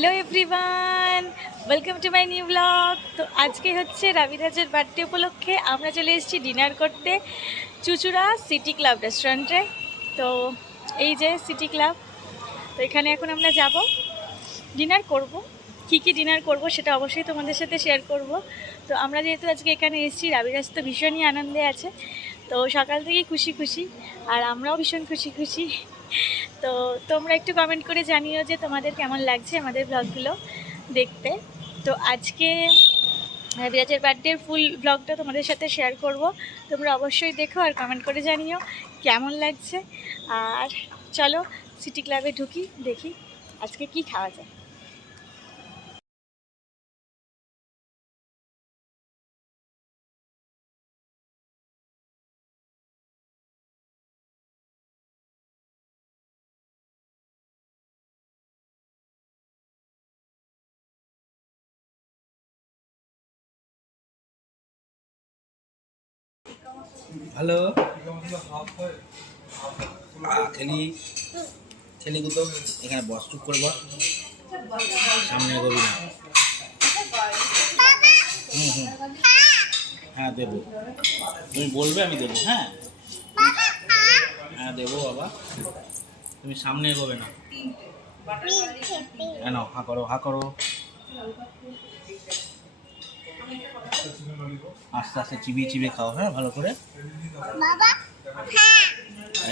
Hello everyone, welcome to my new blog. তো আজকে হচ্ছে রাবিরাজের বার্থডে উপলক্ষে আমরা চলে এসেছি ডিনার করতে চুচুড়া সিটি ক্লাব রেস্টুরেন্টে। তো এই যে সিটি ক্লাব, তো এখানে এখন আমরা যাব, ডিনার করব। কী ডিনার করব সেটা অবশ্যই তোমাদের সাথে শেয়ার করব। তো আমরা যেহেতু আজকে এখানে এসেছি, রাবিরাজ তো ভীষণই আনন্দে আছে। তো সকাল থেকেই খুশি খুশি, আর আমরাও ভীষণ খুশি খুশি। তো তোমরা একটু কমেন্ট করে জানিও যে তোমাদের কেমন লাগছে আমাদের ব্লগগুলো দেখতে। তো আজকে বিরাজের বার্থডের ফুল ব্লগটা তোমাদের সাথে শেয়ার করব, তোমরা অবশ্যই দেখো আর কমেন্ট করে জানিও কেমন লাগছে। আর চলো সিটি ক্লাবে ঢুকি, দেখি আজকে কি খাওয়া যায়। হ্যালো খেলি খেলি তো এখানে বস চুপ করে বস, সামনে এগোবি না। হ্যাঁ দেবো, তুমি বলবে আমি দেবো। হ্যাঁ হ্যাঁ দেবো বাবা, তুমি সামনে এগোবে না। কেন হা করো হা করো, আস্তে আস্তে চিবিয়ে চিবিয়ে খাও। হ্যাঁ ভালো করে।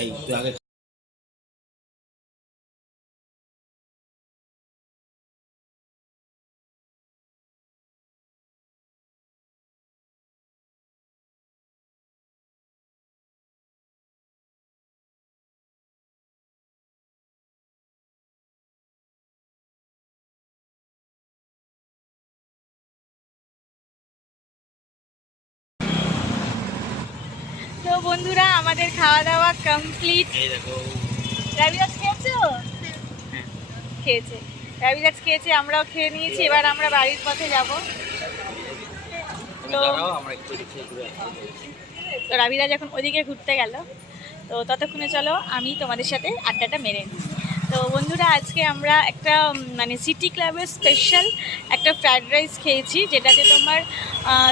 এই তুই আগে। তো বন্ধুরা, আমাদের খাওয়া দাওয়া কমপ্লিট। এই দেখো রাবিরাজ খেয়েছো? খেয়েছে, রাবিরাজ খেয়েছে, আমরাও খেয়ে নিয়েছি। এবার আমরা বাড়ির পথে যাব। তো রাবিরাজ এখন ওদিকে ঘুরতে গেল, তো ততক্ষণে চলো আমি তোমাদের সাথে আড্ডাটা মেরে নিই। তো বন্ধুরা, আজকে আমরা একটা মানে সিটি ক্লাবের স্পেশাল একটা ফ্রাইড রাইস খেয়েছি, যেটাতে তোমার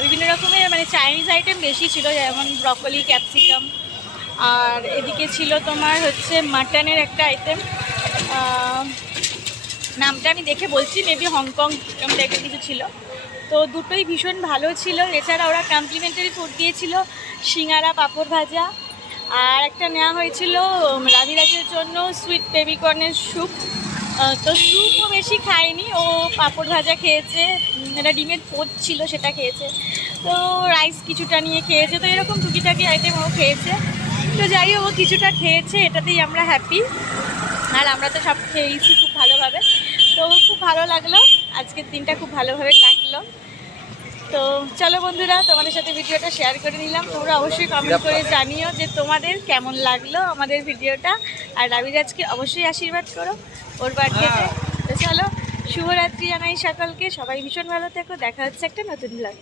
বিভিন্ন রকমের মানে চাইনিজ আইটেম বেশি ছিল, যেমন ব্রকলি, ক্যাপসিকাম, আর এদিকে ছিল তোমার হচ্ছে মাটনের একটা আইটেম, নামটা আমি দেখে বলছি, মেবি হংকং টাইপের কিছু ছিল। তো দুটোই ভীষণ ভালো ছিল। এছাড়া ওরা কমপ্লিমেন্টারি ফুড দিয়েছিল, সিঙ্গারা, পাঁপড় ভাজা, আর একটা নেওয়া হয়েছিল রাবিরাজের জন্য সুইট বেবিকর্নের স্যুপ। তো স্যুপও বেশি খায়নি, ও পাঁপড় ভাজা খেয়েছে, এটা ডিমের পোচ ছিল সেটা খেয়েছে। তো রাইস কিছুটা নিয়ে খেয়েছে। তো এরকম টুকিটাকি আইটেম ও খেয়েছে। তো যাই হোক, ও কিছুটা খেয়েছে, এটাতেই আমরা হ্যাপি। আর আমরা তো সব খেয়েছি খুব ভালোভাবে। তো খুব ভালো লাগলো, আজকের দিনটা খুব ভালোভাবে কাটলো। তো চলো বন্ধুরা, তোমাদের সাথে ভিডিওটা শেয়ার করে নিলাম। তোমরা অবশ্যই কমেন্ট করে জানিও যে তোমাদের কেমন লাগলো আমাদের ভিডিওটা। আর রাবিরাজকে অবশ্যই আশীর্বাদ করো ওর বার্থডেতে। তো চলো, শুভরাত্রি জানাই সকলকে, সবাই ভীষণ ভালো থেকো। দেখা হচ্ছে একটা নতুন ব্লগ।